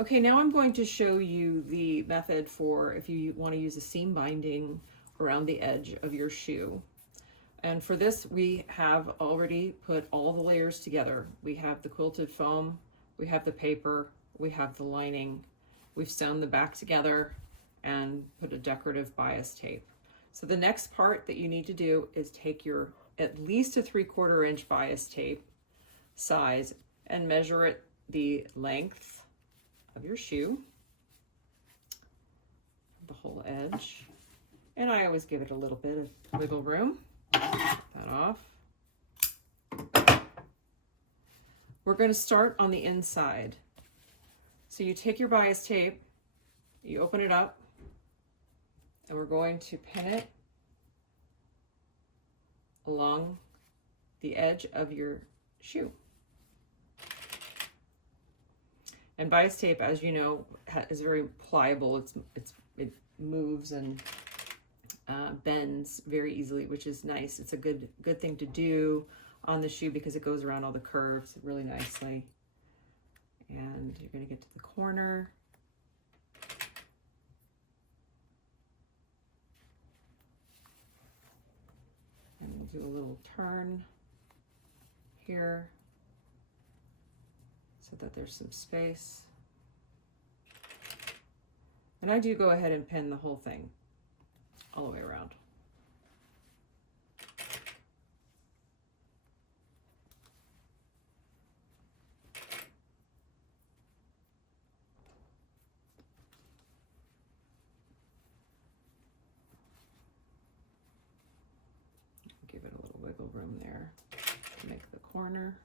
Okay, now I'm going to show you the method for if you want to use a seam binding around the edge of your shoe. And for this, we have already put all the layers together. We have the quilted foam, we have the paper, we have the lining, we've sewn the back together and put a decorative bias tape. So the next part that you need to do is take your at least a 3/4 inch bias tape size and measure it the length of your shoe, the whole edge, and I always give it a little bit of wiggle room. That off. We're going to start on the inside. So you take your bias tape, you open it up, and we're going to pin it along the edge of your shoe. And bias tape, as you know, is very pliable. It moves and bends very easily, which is nice. It's a good thing to do on the shoe because it goes around all the curves really nicely. And you're going to get to the corner. And we'll do a little turn here so that there's some space. And I do go ahead and pin the whole thing all the way around. Give it a little wiggle room there to make the corner.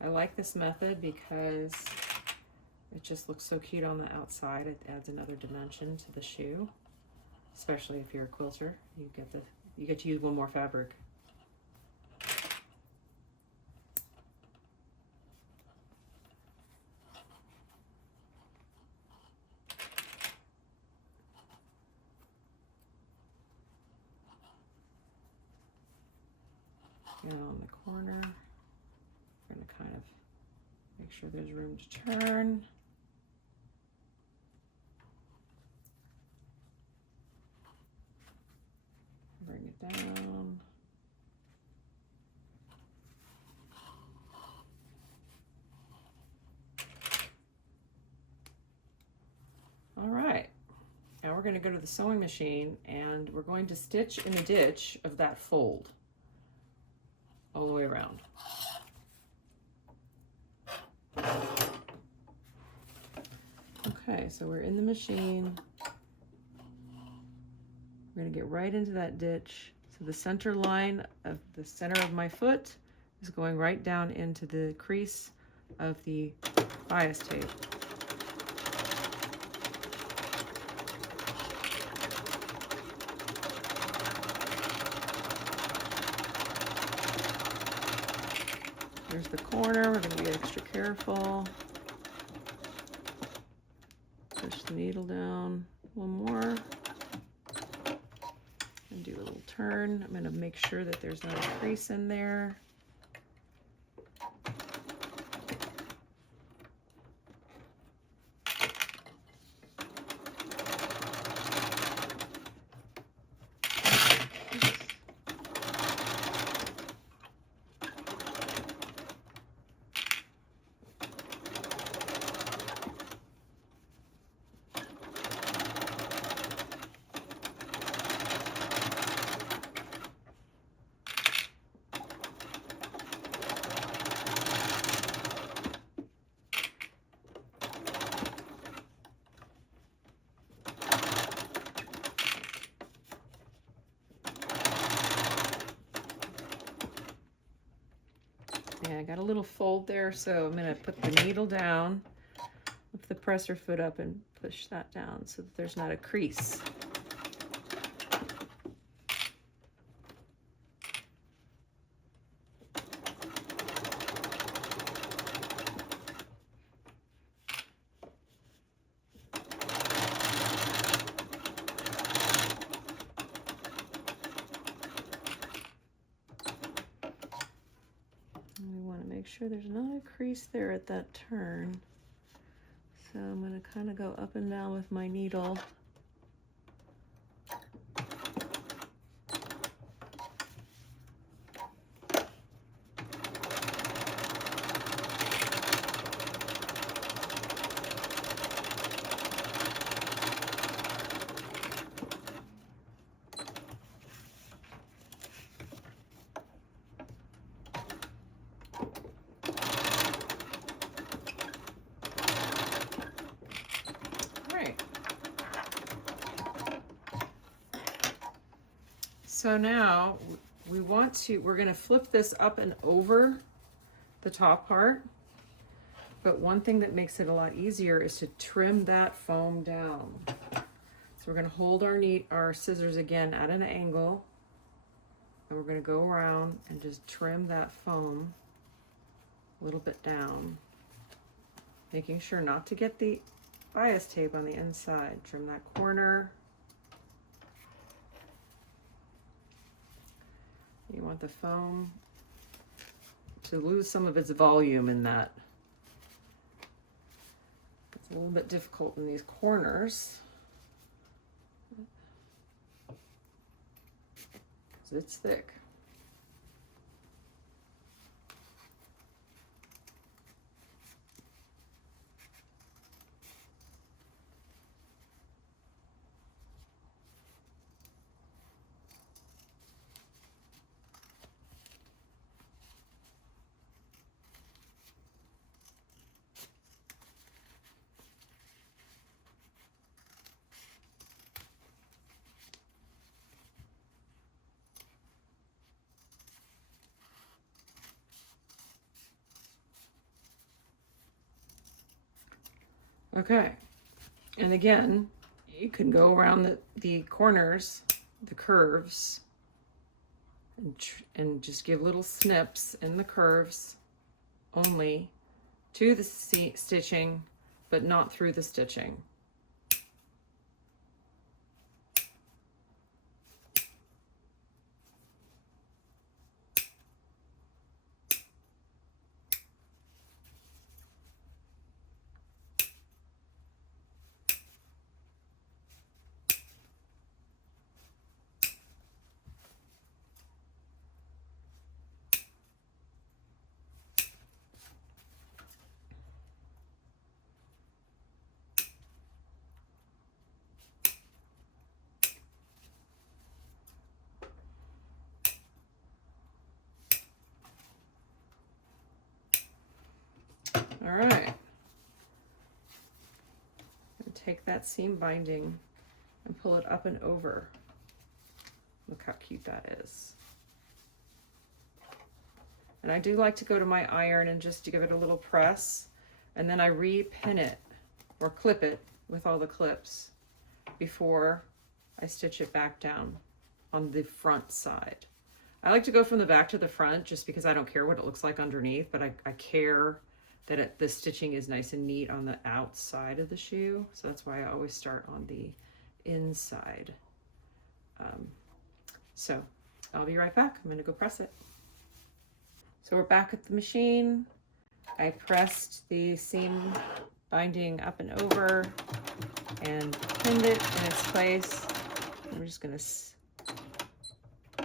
I like this method because it just looks so cute on the outside. It adds another dimension to the shoe, especially if you're a quilter. You get to use one more fabric. And on the corner, we're going to kind of make sure there's room to turn. Bring it down. All right, now we're going to go to the sewing machine and we're going to stitch in the ditch of that fold all the way around. Okay, so we're in the machine. We're going to get right into that ditch. So the center line of the center of my foot is going right down into the crease of the bias tape. There's the corner. We're going to be extra careful. Push the needle down one more. And do a little turn. I'm going to make sure that there's not a crease in there. Yeah, I got a little fold there, so I'm going to put the needle down, lift the presser foot up and push that down so that there's not a crease. Make sure there's not a crease there at that turn. So I'm going to kind of go up and down with my needle. So now we're going to flip this up and over the top part. But one thing that makes it a lot easier is to trim that foam down. So we're going to hold our scissors again at an angle. And we're going to go around and just trim that foam a little bit down. Making sure not to get the bias tape on the inside. Trim that corner. You want the foam to lose some of its volume in that. It's a little bit difficult in these corners. So it's thick. Okay, and again, you can go around the corners, the curves, and just give little snips in the curves only to the stitching, but not through the stitching. All right, and take that seam binding and pull it up and over. Look how cute that is. And I do like to go to my iron and just to give it a little press, and then I re-pin it or clip it with all the clips before I stitch it back down on the front side. I like to go from the back to the front just because I don't care what it looks like underneath, but I care that the stitching is nice and neat on the outside of the shoe. So that's why I always start on the inside. So I'll be right back. I'm gonna go press it. So we're back at the machine. I pressed the seam binding up and over and pinned it in its place. We're just gonna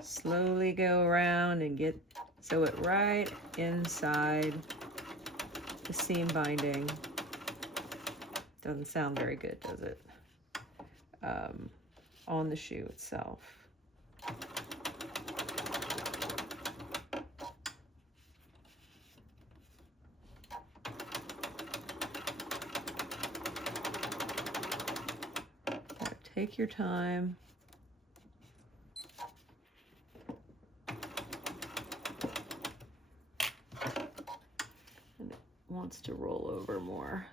slowly go around and sew it right inside the seam binding. Doesn't sound very good, does it? On the shoe itself. Take your time. wants to roll over more.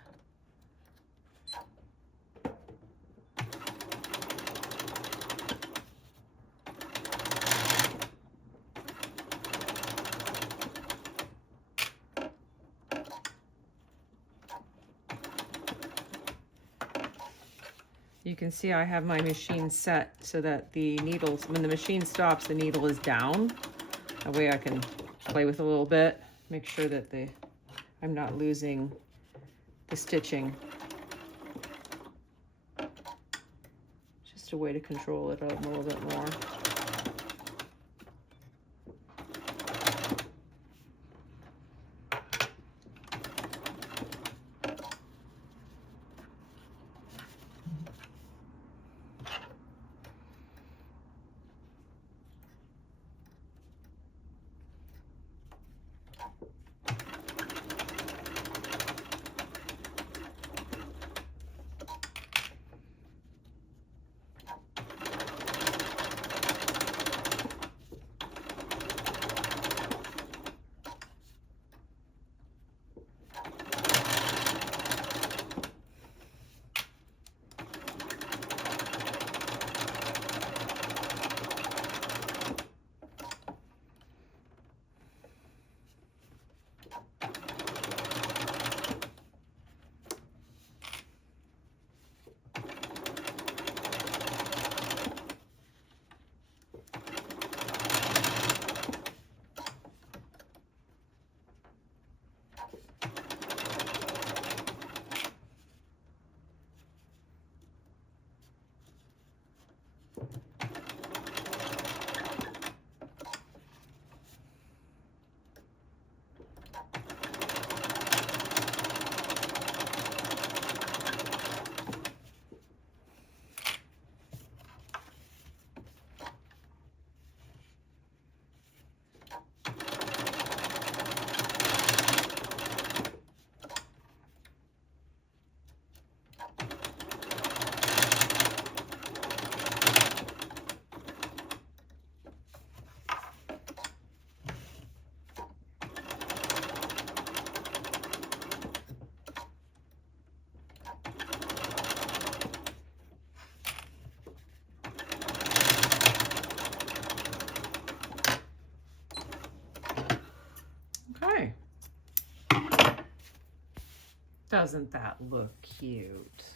You can see I have my machine set so that the needles, when the machine stops, the needle is down. That way I can play with it a little bit, make sure that I'm not losing the stitching. Just a way to control it a little bit more. Okay. Doesn't that look cute?